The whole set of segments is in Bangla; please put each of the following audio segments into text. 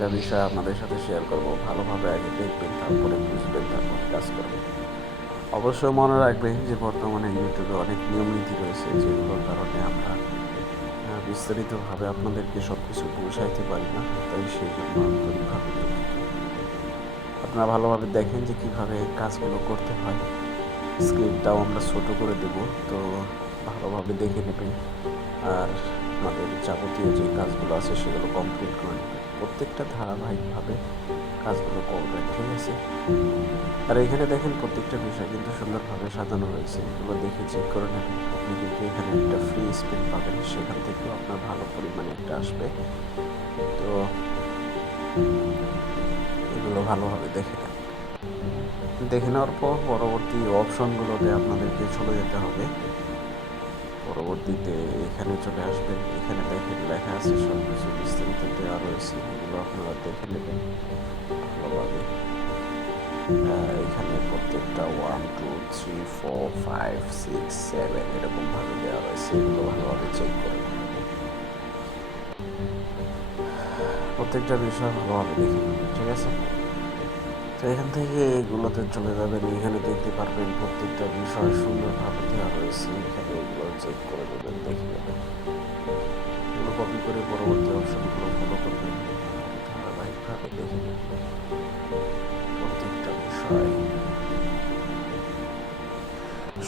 প্রত্যেকটা বিষয় আপনাদের সাথে শেয়ার করব। ভালোভাবে আগে দেখবেন, তারপরে বুঝবেন, তারপরে কাজ করবেন। অবশ্যই মনে রাখবেন যে বর্তমানে ইউটিউবে অনেক নিয়মনীতি রয়েছে, যেগুলোর কারণে আমরা বিস্তারিতভাবে আপনাদেরকে সব কিছু বোঝাইতে পারি না। তাই সেই জন্য আন্তরিকভাবে দুঃখিত। আপনারা ভালোভাবে দেখেন যে কীভাবে কাজগুলো করতে হয়। স্ক্রিনটাও আমরা ছোট করে দেব, তো ভালোভাবে দেখে নেবেন। আর আমাদের যাবতীয় যে কাজগুলো আছে সেগুলো কমপ্লিট করে নেবেন। প্রত্যেকটা ধারাবাহিকভাবে কাজগুলো করবেন, ঠিক আছে? আর এখানে দেখেন প্রত্যেকটা বিষয় কিন্তু সুন্দরভাবে সাজানো রয়েছে। এগুলো দেখে চেক করে নেবেন। আপনি কিন্তু এখানে একটা ফ্রি স্পিন পাবেন, সেখান থেকেও আপনার ভালো পরিমাণে একটা আসবে। তো এগুলো ভালোভাবে দেখে নেন। দেখে নেওয়ার পর পরবর্তী অপশনগুলোতে আপনাদেরকে চলে যেতে হবে। পরবর্তীতে এখানে চলে আসবেন। এখানে দেখেন লেখা আছে, সব কিছু বিস্তারিত দেওয়া রয়েছে। এগুলো আপনারা দেখে নেবেন ভালোভাবে। এখানে প্রত্যেকটা 1 2 3 4 5 6 7 এরকমভাবে দেওয়া রয়েছে। এগুলো ভালোভাবে চেক করে নেবেন। প্রত্যেকটা বিষয় ভালোভাবে দেখে নেবেন, ঠিক আছে? তো এখান থেকে এগুলোতে চলে যাবেন। এখানে দেখতে পারবেন প্রত্যেকটা বিষয় সুন্দরভাবে দেওয়া রয়েছে। এখানে এগুলো চেক করে নেবেন, দেখে নেবেন। এগুলো কপি করে পরবর্তী অপশনগুলো ফলো করবেন। ধারাবাহিকভাবে দেখে নেবেন প্রত্যেকটা বিষয়।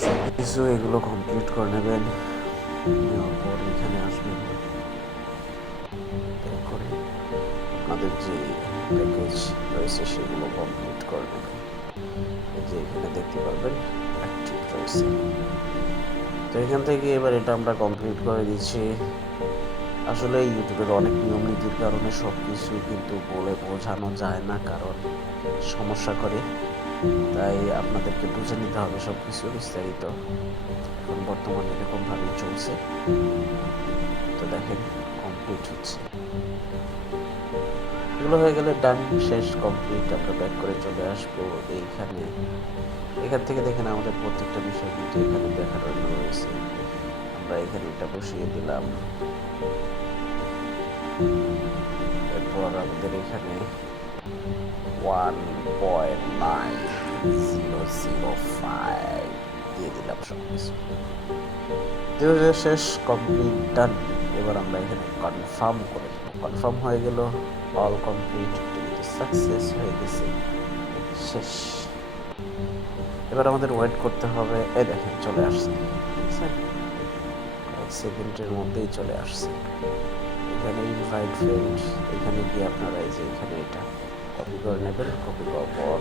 সব কিছু এগুলো কমপ্লিট করে নেবেন। নেওয়ার পর এখানে আসবেন, করে আপনাদের যে প্যাকেজ রয়েছে সেগুলো কমপ্লিট করে নেবেন। এই যে এখানে দেখতে পারবেন অ্যাক্টিভ রয়েছে। তো এখান থেকে এবার এটা আমরা কমপ্লিট করে দিচ্ছি। আসলে ইউটিউবের অনেক নিয়ম নীতির কারণে সব কিছু কিন্তু বলে বোঝানো যায় না, কারণ সমস্যা করে। তাই আপনাদেরকে বুঝে নিতে হবে সব কিছু বিস্তারিত। এখন বর্তমানে এরকমভাবেই চলছে। তো দেখেন কমপ্লিট হচ্ছে। এগুলো হয়ে গেলে ডান, শেষ, কমপ্লিট। আমরা ব্যাক করে চলে আসবো এইখানে। এখান থেকে দেখেন আমাদের প্রত্যেকটা বিষয় কিন্তু এখানে দেখার রয়েছে। আমরা এখানে এটা বসিয়ে দিলাম। এরপর আমাদের এখানে 1.9005 দিয়ে দিলাম সব কিছু। শেষ, কমপ্লিট, ডান। এবার আমরা এখানে কনফার্ম করে দেবো। কনফার্ম হয়ে গেল, অল কমপ্লিট, সাকসেস হয়ে গেছে, শেষ। এবার আমাদের ওয়েট করতে হবে। এই দেখেন চলে আসছে, বুঝছেন? কয়েক সেকেন্ডের মধ্যেই চলে আসছে। এখানে ইনভাইট ফ্রেন্ড, এখানে গিয়ে আপনারা এই যে এখানে এটা কপি করে নেবেন। কপি করার পর